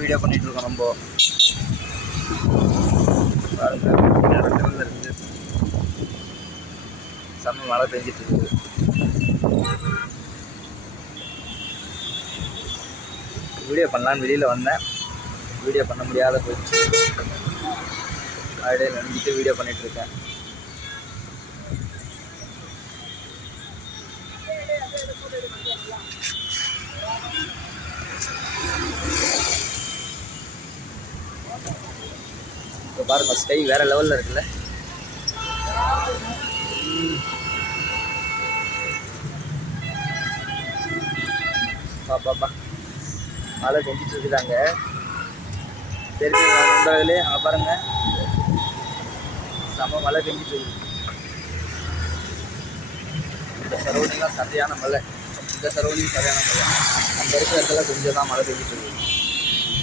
Video பண்ணிட்டு இருக்கோம். நம்ம பாருங்க வேற லெவலில் இருக்குது. செம்ம மழை பெஞ்சிட்டு இருக்குது. வீடியோ பண்ணலான்னு வெளியில் வந்தேன், வீடியோ பண்ண முடியாத போயிடுச்சு. அப்படியே நினைஞ்சிட்டு வீடியோ பண்ணிட்டு இருக்கேன். இப்போ பாருங்க ஸ்கை வேற லெவலில் இருக்குல்ல. பாப்பா மழை பெஞ்சிட்டு இருக்குதாங்க. தெரிஞ்சு வந்ததுலேயே அங்கே பாருங்க செம்ம மழை பெஞ்சிட்டு இருக்குது. இந்த சரௌண்டிங்லாம் சரியான மழை, இந்த சரௌண்டிங் சரியான மழை. அந்த இருக்கிற இடத்துல கொஞ்சம் தான் மழை பெஞ்சிட்டு இருக்குது.